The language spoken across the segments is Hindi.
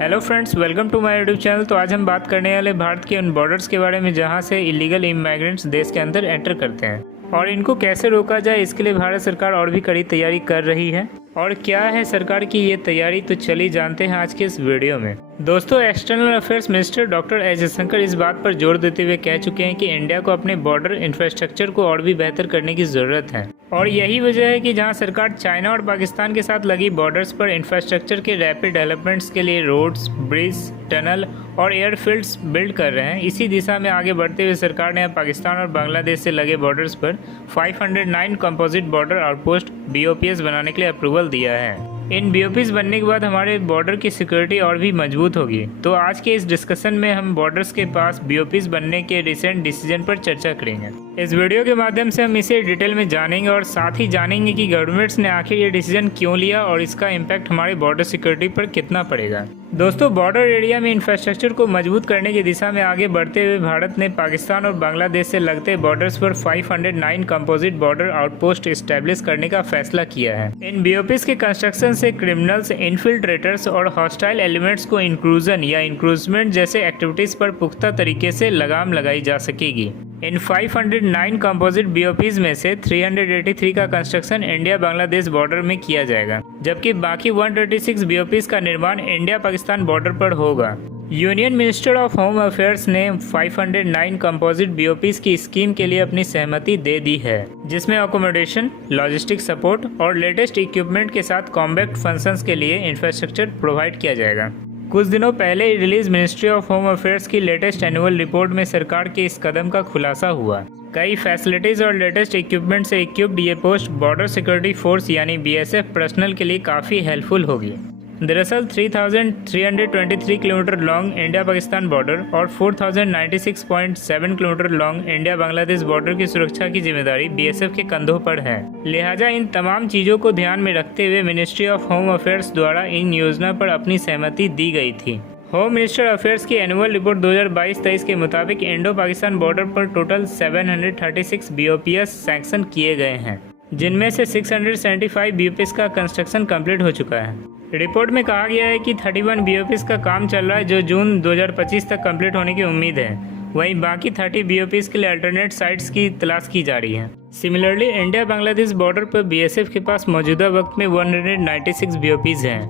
Hello friends, welcome to my YouTube channel. तो आज हम बात करने वाले भारत के उन बॉर्डर्स के बारे में जहां से इलीगल इमिग्रेंट्स देश के अंदर एंटर करते हैं और इनको कैसे रोका जाए। इसके लिए भारत सरकार और भी कड़ी तैयारी कर रही है। और क्या है सरकार की ये तैयारी, तो चलिए जानते हैं आज के इस वीडियो में। दोस्तों, external affairs minister doctor S Jaishankar इस बात पर जोर देते हुए कह चुके हैं कि इंडिया को अपने बॉर्डर इंफ्रास्ट्रक्चर को और भी बेहतर करने की जरूरत है। और यही वजह है कि जहां सरकार चाइना और पाकिस्तान के साथ लगी बॉर्डर्स पर इंफ्रास्ट्रक्चर के रैपिड डेवलपमेंट्स के लिए रोड्स, ब्रिज, टनल और एयरफील्ड्स बिल्ड कर रहे हैं, इसी दिशा में आगे बढ़ते हुए सरकार ने पाकिस्तान और बांग्लादेश से लगे बॉर्डर्स पर 509 कंपोजिट बॉर्डर आउटपोस्ट BOPs बनाने के लिए अप्रूवल दिया है। इन BOPs बनने के बाद हमारे बॉर्डर की सिक्योरिटी और भी मजबूत होगी। तो आज के इस डिस्कशन में हम बॉर्डर्स के पास BOPs बनने के रिसेंट डिसीजन पर चर्चा करेंगे। इस वीडियो के माध्यम से हम इसे डिटेल में जानेंगे और साथ ही जानेंगे कि गवर्नमेंट्स ने आखिर ये डिसीजन क्यों लिया और इसका इम्पैक्ट हमारे बॉर्डर सिक्योरिटी पर कितना पड़ेगा। दोस्तों, बॉर्डर एरिया में इंफ्रास्ट्रक्चर को मजबूत करने की दिशा में आगे बढ़ते हुए भारत ने पाकिस्तान और बांग्लादेश से लगते बॉर्डर्स पर 509 कंपोजिट बॉर्डर आउटपोस्ट एस्टेब्लिश करने का फैसला किया है। इन BOPs के कंस्ट्रक्शन से क्रिमिनल्स, इन्फिल्ट्रेटर्स और हॉस्टाइल एलिमेंट्स को इंक्लूजन या इंक्रूजमेंट जैसे एक्टिविटीज पर पुख्ता तरीके से लगाम लगाई जा सकेगी। इन 509 कंपोजिट BOPs में से 383 का कंस्ट्रक्शन इंडिया बांग्लादेश बॉर्डर में किया जाएगा, जबकि बाकी 136 BOPs का निर्माण इंडिया पाकिस्तान बॉर्डर पर होगा। Union minister of home affairs ने 509 कंपोजिट BOPs की स्कीम के लिए अपनी सहमति दे दी है, जिसमें अकोमोडेशन, लॉजिस्टिक सपोर्ट और लेटेस्ट इक्विपमेंट के साथ कॉम्पैक्ट फंक्शंस के लिए इंफ्रास्ट्रक्चर प्रोवाइड किया जाएगा। कुछ दिनों पहले release ministry of home affairs की लेटेस्ट एनुअल रिपोर्ट में सरकार के इस कदम का खुलासा हुआ। कई फैसिलिटीज और लेटेस्ट इक्विपमेंट से इक्विप्ड ये पोस्ट बॉर्डर सिक्योरिटी फोर्स यानी BSF पर्सनल के लिए काफ़ी हेल्पफुल होगी। दरअसल 3,323 kilometre long India Pakistan border और 4,096.7 kilometre long India Bangladesh border की सुरक्षा की जिम्मेदारी BSF के कंधों पर है। लिहाजा इन तमाम चीज़ों को ध्यान में रखते हुए मिनिस्ट्री ऑफ होम अफेयर्स द्वारा इन योजना पर अपनी सहमति दी गई थी। होम मिनिस्टर अफेयर्स की एनुअल रिपोर्ट 2022-23 के मुताबिक इंडो पाकिस्तान बॉर्डर पर टोटल 736 BOPs सैंक्शन किए गए हैं, जिनमें से 675 BOPs का कंस्ट्रक्शन कंप्लीट हो चुका है। रिपोर्ट में कहा गया है कि 31 BOPs का काम चल रहा है, जो जून 2025 तक कंप्लीट होने की उम्मीद है। वहीं बाकी 30 BOPs के लिए अल्टरनेट साइट्स की तलाश की जा रही है। सिमिलरली इंडिया बांग्लादेश बॉर्डर पर BSF के पास मौजूदा वक्त में 196 BOPs हैं।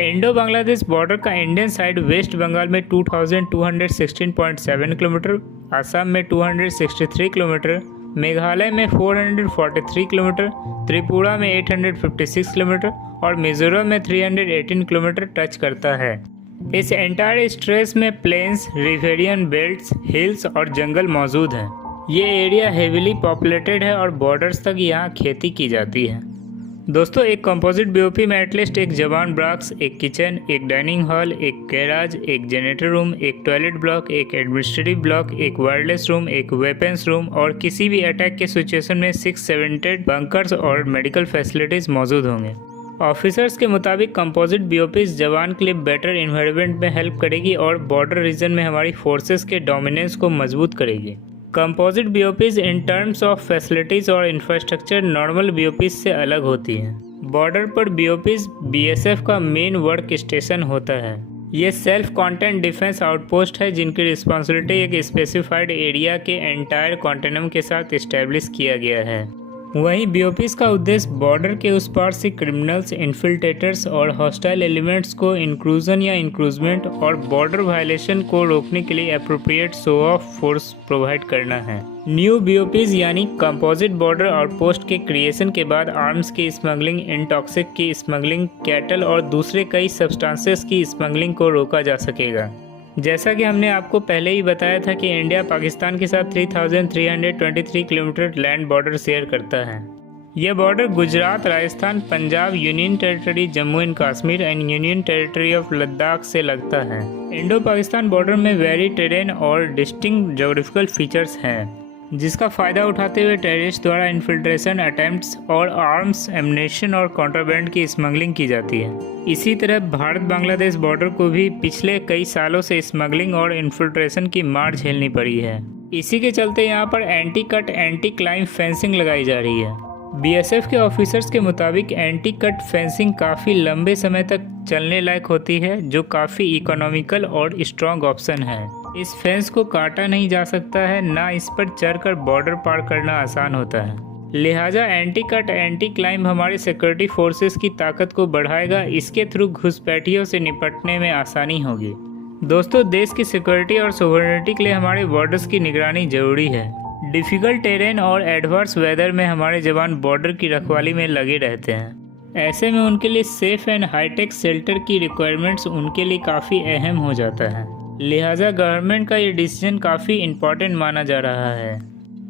इंडो बांग्लादेश बॉर्डर का इंडियन साइड वेस्ट बंगाल में 2216.7 किलोमीटर, असम में 263 किलोमीटर, मेघालय में 443 किलोमीटर, त्रिपुरा में 856 किलोमीटर और मिजोरम में 318 किलोमीटर टच करता है। इस एंटायर स्ट्रेच में प्लेन्स, रिवेरियन बेल्ट्स, हिल्स और जंगल मौजूद हैं। ये एरिया हेवीली पॉपुलेटेड है और बॉर्डर्स तक यहाँ खेती की जाती है। दोस्तों, एक कंपोजिट BOP में एटलीस्ट एक जवान ब्लॉक्स, एक किचन, एक डाइनिंग हॉल, एक गैराज, एक जनरेटर रूम, एक टॉयलेट ब्लॉक, एक एडमिनिस्ट्रेटिव ब्लॉक, एक वायरलेस रूम, एक वेपन्स रूम और किसी भी अटैक के सिचुएशन में 6 बंकर्स और मेडिकल फैसिलिटीज मौजूद होंगे। ऑफिसर्स के मुताबिक कंपोजिट BOPs जवान के लिए बेटर इन्वायरमेंट में हेल्प करेगी और बॉर्डर रीजन में हमारी फोर्सेस के डोमिनेंस को मजबूत करेगी। Composite BOPs in terms of facilities और इंफ्रास्ट्रक्चर नॉर्मल BOPs से अलग होती हैं। बॉर्डर पर BOPs BSF का मेन वर्क स्टेशन होता है। ये सेल्फ कॉन्टेंट डिफेंस आउटपोस्ट है, जिनकी रिस्पॉन्सिबिलिटी एक स्पेसिफाइड एरिया के एंटायर कॉन्टिनेंट के साथ इस्टेब्लिश किया गया है। वहीं BOPs का उद्देश्य बॉर्डर के उस पार से क्रिमिनल्स, इन्फिल्ट्रेटर्स और हॉस्टाइल एलिमेंट्स को इंक्लूजन या इंक्रूजमेंट और बॉर्डर वायलेशन को रोकने के लिए appropriate show off force provide करना है। न्यू BOPs यानी कंपोजिट बॉर्डर आउटपोस्ट के क्रिएशन के बाद आर्म्स की स्मगलिंग, इंटॉक्सिक की स्मगलिंग, कैटल और दूसरे कई सब्सटेंसेस की स्मगलिंग को रोका जा सकेगा। जैसा कि हमने आपको पहले ही बताया था कि इंडिया पाकिस्तान के साथ 3,323 किलोमीटर लैंड बॉर्डर शेयर करता है। यह border Gujarat, Rajasthan, Punjab, union territory Jammu and Kashmir and union territory of Ladakh से लगता है। इंडो पाकिस्तान बॉर्डर में वेरी टेरेन और डिस्टिंक्ट ज्योग्राफिकल फीचर्स हैं, जिसका फ़ायदा उठाते हुए टेररिस्ट द्वारा इन्फिल्ट्रेशन अटेम्प्ट्स और आर्म्स, एम्युनिशन और कॉन्ट्राबैंड की स्मगलिंग की जाती है। इसी तरह भारत बांग्लादेश बॉर्डर को भी पिछले कई सालों से स्मगलिंग और इन्फिल्ट्रेशन की मार झेलनी पड़ी है। इसी के चलते यहाँ पर anti cut, anti climb fencing लगाई जा रही है। बीएसएफ के ऑफिसर्स के मुताबिक एंटी कट फेंसिंग काफ़ी लंबे समय तक चलने लायक होती है, जो काफ़ी इकोनॉमिकल और स्ट्रॉन्ग ऑप्शन है। इस फेंस को काटा नहीं जा सकता है, ना इस पर चढ़कर बॉर्डर पार करना आसान होता है। लिहाजा एंटी कट एंटी क्लाइंब हमारे सिक्योरिटी फोर्सेस की ताकत को बढ़ाएगा। इसके थ्रू घुसपैठियों से निपटने में आसानी होगी। दोस्तों, देश की सिक्योरिटी और सोवरेनिटी के लिए हमारे बॉर्डर्स की निगरानी जरूरी है। डिफ़िकल्ट टेरेन और एडवर्स वेदर में हमारे जवान बॉर्डर की रखवाली में लगे रहते हैं। ऐसे में उनके लिए सेफ एंड हाईटेक शेल्टर की रिक्वायरमेंट्स उनके लिए काफ़ी अहम हो जाता है। लिहाजा गवर्नमेंट का ये डिसीजन काफ़ी इम्पॉर्टेंट माना जा रहा है,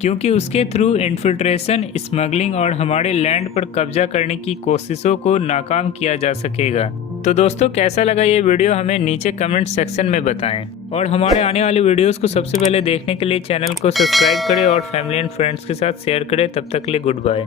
क्योंकि उसके थ्रू इन्फिल्ट्रेशन, स्मगलिंग और हमारे लैंड पर कब्जा करने की कोशिशों को नाकाम किया जा सकेगा। तो दोस्तों, कैसा लगा ये वीडियो हमें नीचे कमेंट सेक्शन में बताएं, और हमारे आने वाली वीडियोस को सबसे पहले देखने के लिए चैनल को सब्सक्राइब करें और फैमिली एंड फ्रेंड्स के साथ शेयर करें। तब तक के लिए गुड बाय।